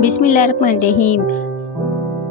बिस्मिल्लाहिर्रहमानिर्रहीम।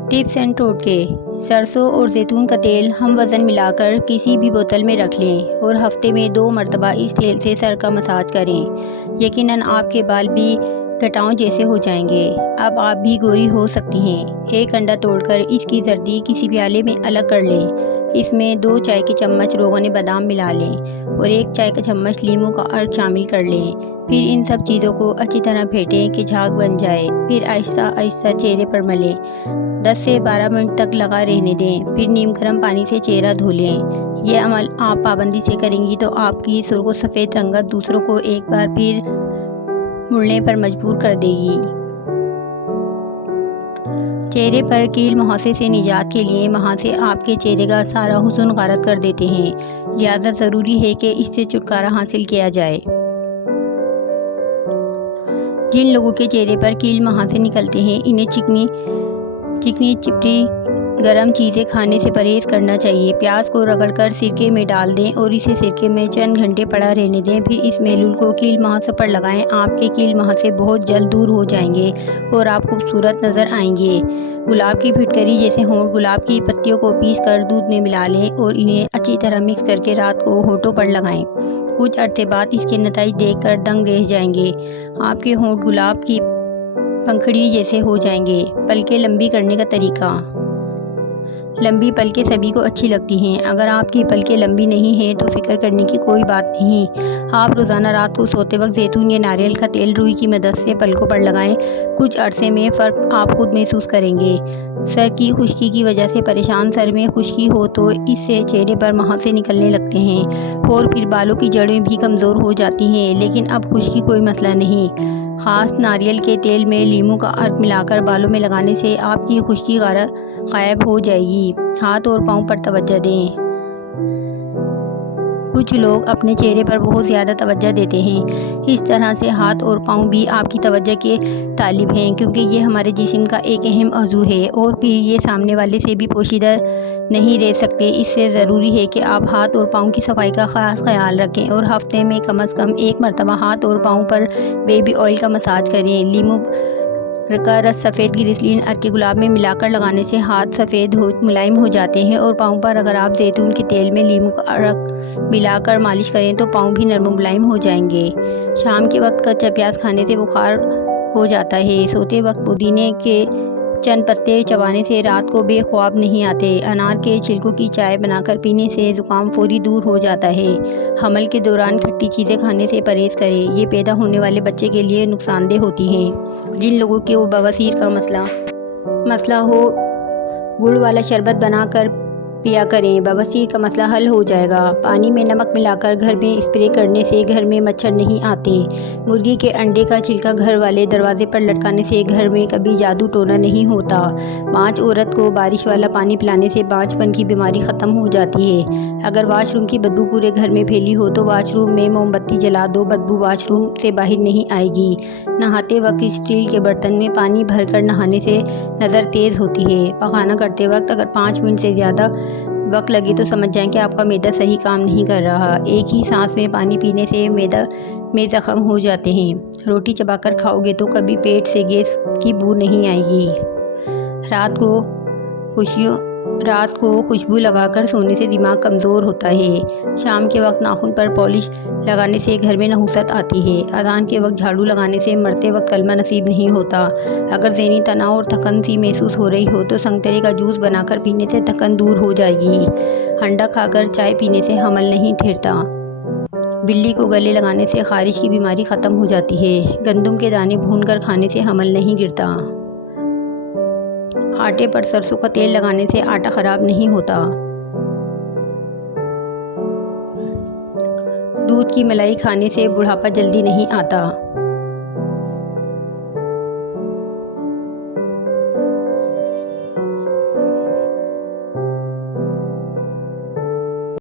Tips and टोटके। सरसों और जैतून का तेल हम वज़न मिलाकर किसी भी बोतल में रख लें और हफ्ते में 2 मरतबा इस तेल से सर का मसाज करें। यकीनन आपके बाल भी घटाओं जैसे हो जाएंगे। अब आप भी गोरी हो सकती हैं। एक अंडा तोड़कर इसकी जर्दी किसी प्याले में अलग कर लें। इसमें 2 चाय के चम्मच रोगन बादाम मिला लें और 1 चाय का चम्मच लीमू का अर्क शामिल कर लें। फिर इन सब चीज़ों को अच्छी तरह फेंटें कि झाग बन जाए। फिर आहिस्ता आहिस्ता चेहरे पर मलें। 10 से 12 मिनट तक लगा रहने दें। फिर नीम गर्म पानी से चेहरा धो लें। यह अमल आप पाबंदी से करेंगी तो आपकी सुर्ख सफ़ेद रंगत दूसरों को एक बार फिर मुड़ने पर मजबूर कर देगी। चेहरे पर कील मुहासे से निजात के लिए मुहासे आपके चेहरे का सारा हुस्न गारत कर देते हैं, लिहाजा ज़रूरी है कि इससे छुटकारा हासिल किया जाए। जिन लोगों के चेहरे पर कील मुहासे निकलते हैं, इन्हें चिकनी चिपटी गर्म चीज़ें खाने से परहेज़ करना चाहिए। प्याज को रगड़कर सिरके में डाल दें और इसे सिरके में चंद घंटे पड़ा रहने दें। फिर इस महलूल को कील मुहासे पर लगाएं। आपके कील मुहासे बहुत जल्द दूर हो जाएंगे और आप खूबसूरत नज़र आएंगे। गुलाब की फिटकरी जैसे होंठ गुलाब की पत्तियों को पीस कर दूध में मिला लें और इन्हें अच्छी तरह मिक्स करके रात को होठों पर लगाएं। कुछ अरसे बाद इसके नतीजे देखकर दंग रह जाएंगे। आपके होंठ गुलाब की पंखड़ी जैसे हो जाएंगे। पलकें लंबी करने का तरीका। लंबी पलकें सभी को अच्छी लगती हैं। अगर आपकी पलकें लंबी नहीं हैं तो फिक्र करने की कोई बात नहीं। आप रोज़ाना रात को सोते वक्त जैतून या नारियल का तेल रुई की मदद से पलकों पर लगाएं। कुछ अरसे में फ़र्क आप खुद महसूस करेंगे। सर की खुश्की की वजह से परेशान। सर में खुश्की हो तो इससे चेहरे पर मुहासे निकलने लगते हैं और फिर बालों की जड़ें भी कमज़ोर हो जाती हैं। लेकिन अब खुश्की कोई मसला नहीं। ख़ास नारियल के तेल में लीमू का अर्क मिलाकर बालों में लगाने से आपकी खुश्की गायब हो जाएगी। हाथ और पाँव पर तवज्जो दें। कुछ लोग अपने चेहरे पर बहुत ज़्यादा तवज्जो देते हैं। इस तरह से हाथ और पाँव भी आपकी तवज्जो के तालिब हैं, क्योंकि ये हमारे जिस्म का एक अहम अज़ू है और फिर ये सामने वाले से भी पोशीदा नहीं रह सकते। इससे ज़रूरी है कि आप हाथ और पाँव की सफाई का ख़ास ख्याल रखें और हफ्ते में कम से कम 1 मरतबा हाथ और पाँव पर बेबी ऑयल का मसाज करें। लीमू का रस सफ़ेद ग्लिसरीन अर्क गुलाब में मिलाकर लगाने से हाथ सफ़ेद मुलायम हो जाते हैं और पाँव पर अगर आप जैतून के तेल में लीमू का अर्क मिलाकर मालिश करें तो पाँव भी नरम मुलायम हो जाएंगे। शाम के वक्त कच्चा प्याज खाने से बुखार हो जाता है। सोते वक्त पुदीने के चंद पत्ते चबाने से रात को बेख्वाब नहीं आते। अनार के छिलकों की चाय बनाकर पीने से ज़ुकाम फौरी दूर हो जाता है। हमल के दौरान खट्टी चीज़ें खाने से परहेज़ करें। ये पैदा होने वाले बच्चे के लिए नुकसानदेह होती हैं। जिन लोगों के बवासीर का मसला हो, गुड़ वाला शरबत बनाकर पिया करें। बवासीर का मसला हल हो जाएगा। पानी में नमक मिलाकर घर में स्प्रे करने से घर में मच्छर नहीं आते। मुर्गी के अंडे का छिलका घर वाले दरवाजे पर लटकाने से घर में कभी जादू टोना नहीं होता। 5 औरत को बारिश वाला पानी पिलाने से बांझपन की बीमारी ख़त्म हो जाती है। अगर वाशरूम की बदबू पूरे घर में फैली हो तो वाशरूम में मोमबत्ती जला दो, बदबू वाशरूम से बाहर नहीं आएगी। नहाते वक्त स्टील के बर्तन में पानी भरकर नहाने से नज़र तेज़ होती है। पखाना करते वक्त अगर 5 मिनट से ज़्यादा वक्त लगे तो समझ जाएं कि आपका मैदा सही काम नहीं कर रहा। एक ही सांस में पानी पीने से मैदा में ज़ख्म हो जाते हैं। रोटी चबाकर खाओगे तो कभी पेट से गैस की बू नहीं आएगी। रात को खुशबू लगाकर सोने से दिमाग कमज़ोर होता है। शाम के वक्त नाखून पर पॉलिश लगाने से घर में नहुसत आती है। अज़ान के वक्त झाड़ू लगाने से मरते वक्त कलमा नसीब नहीं होता। अगर ज़हनी तनाव और थकन सी महसूस हो रही हो तो संतरे का जूस बनाकर पीने से थकन दूर हो जाएगी। अंडा खाकर चाय पीने से हमल नहीं ठहरता। बिल्ली को गले लगाने से खारिश की बीमारी ख़त्म हो जाती है। गंदम के दाने भूनकर खाने से हमल नहीं गिरता। आटे पर सरसों का तेल लगाने से आटा ख़राब नहीं होता। दूध की मलाई खाने से बुढ़ापा जल्दी नहीं आता।